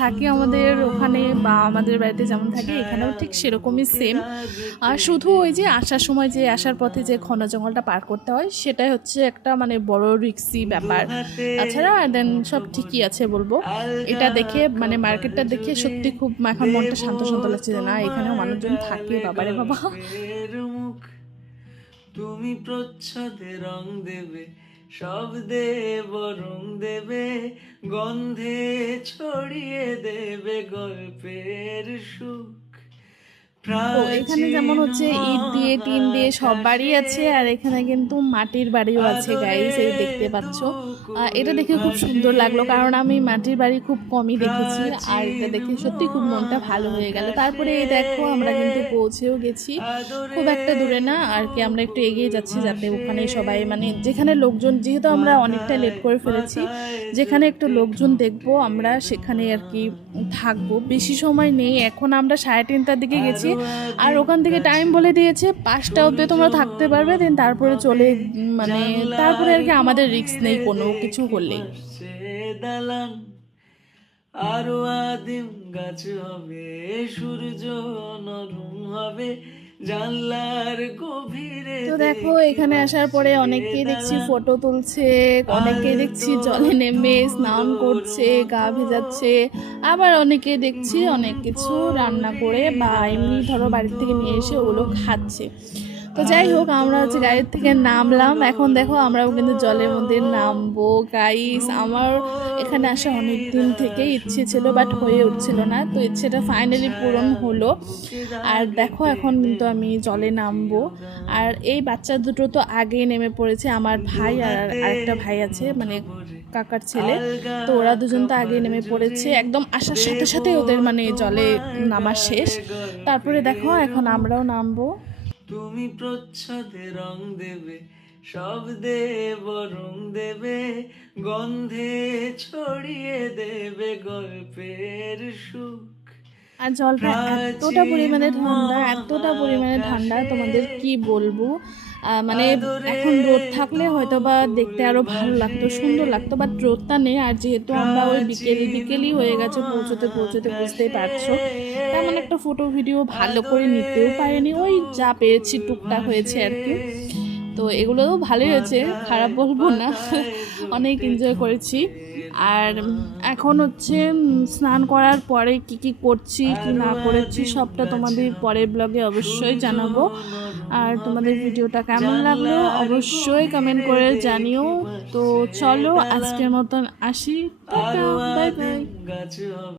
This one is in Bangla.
থাকে আমাদের ওখানে বা আমাদের বাড়িতে যেমন থাকে এখানেও ঠিক সেরকমই সেম। আর শুধু ওই যে আসার সময় যে আসার পথে যে ঘন জঙ্গলটা পার করতে হয় সেটাই হচ্ছে একটা মানে বড় রিক্সি ব্যাপার। তাছাড়া দেন সব ঠিকই আছে বলবো। এটা দেখে মানে মার্কেটটা দেখে সত্যি খুব এখন মনটা শান্ত শান্ত লাগছে যে না এখানেও মানুষজন থাকে, বাবারে বাবা। তুমি প্রচ্ছদে রং দেবে, শব্দে বরং দেবে, গন্ধে ছড়িয়ে দেবে গল্পের সুখ। তো এখানে যেমন হচ্ছে ইট দিয়ে টিন দিয়ে সব বাড়ি আছে, আর এখানে কিন্তু মাটির বাড়িও আছে গাইস, এই দেখতে পাচ্ছ। এটা দেখে খুব সুন্দর লাগলো, কারণ আমি মাটির বাড়ি খুব কমই দেখেছি, আর এটা দেখে সত্যি খুব মনটা ভালো হয়ে গেল। তারপরে এই দেখো আমরা কিন্তু পৌঁছেও গেছি, খুব একটা দূরে না আর কি, আমরা একটু এগিয়ে যাচ্ছি যাতে ওখানে সবাই মানে যেখানে লোকজন, যেহেতু আমরা অনেকটা লেট করে ফেলেছি, যেখানে একটু লোকজন দেখবো আমরা সেখানে আর কি থাকবো। বেশি সময় নেই, এখন আমরা 3:30টার দিকে গেছি, আর ওখান থেকে টাইম বলে দিয়েছে 5টা অবধি তোমরা থাকতে পারবে, দেন তারপরে চলে মানে তারপরে আর কি আমাদের রিস্ক নেই কোনো কিছু হলেই। দালান আরো আদিম গাছ হবে, সূর্য নরম হবে জানলার গভীরে। তো দেখো এখানে আসার পরে অনেককেই দেখছি ফটো তুলছে, অনেকেই দেখছি জলে নেমে স্নান করছে, গা ভেজাচ্ছে, আবার অনেকে দেখছি অনেক কিছু রান্না করে বা এমনি ধরো বাড়ির থেকে নিয়ে এসে ওগুলো খাচ্ছে। তো যাই হোক আমরা হচ্ছে গাড়ির থেকে নামলাম, এখন দেখো আমরাও কিন্তু জলের মধ্যে নামবো গাইস। আমার এখানে আসা অনেক দিন থেকেই ইচ্ছে ছিল, বাট হয়ে উঠছিল না, তো ইচ্ছেটা ফাইনালি পূরণ হলো। আর দেখো এখন কিন্তু আমি জলে নামবো, আর এই বাচ্চা দুটো তো আগেই নেমে পড়েছে, আমার ভাই আর আরেকটা ভাই আছে মানে কাকার ছেলে, তো ওরা দুজন তো আগেই নেমে পড়েছে, একদম আসার সাথে সাথে ওদের মানে জলে নামা শেষ। তারপরে দেখো এখন আমরাও নামবো। তুমি প্রচ্ছদে রং দেবে, শব্দে বরং দেবে, গন্ধে ছড়িয়ে দেবে গল্পের সুখ। আর জলটা এতটা পরিমাণে ঠান্ডা, এতটা পরিমাণে ঠান্ডা তোমাদের কি বলবো। মানে এখন রোদ থাকলে হয়তো বা দেখতে আরো ভালো লাগতো, সুন্দর লাগতো, বাট রোদটা নেই। আর যেহেতু আমরা ওই বিকেলই হয়ে গেছে পৌঁছতে পৌঁছতে, বুঝতেই পারছো, তেমন একটা ফটো ভিডিও ভালো করে নিতেও পারিনি, ওই যা পেরেছি টুকটাক হয়েছে আর কি। তো এগুলোও ভালোই হয়েছে, খারাপ বলবো না, অনেক এনজয় করেছি। আর এখন হচ্ছে স্নান করার পরে কি কি করছি কি না করেছি সবটা তোমাদের পরের ব্লগে অবশ্যই জানাবো। আর তোমাদের ভিডিওটা কেমন লাগলো অবশ্যই কমেন্ট করে জানিও। তো চলো আজকের মতন আসি, টাটা, বাই বাই।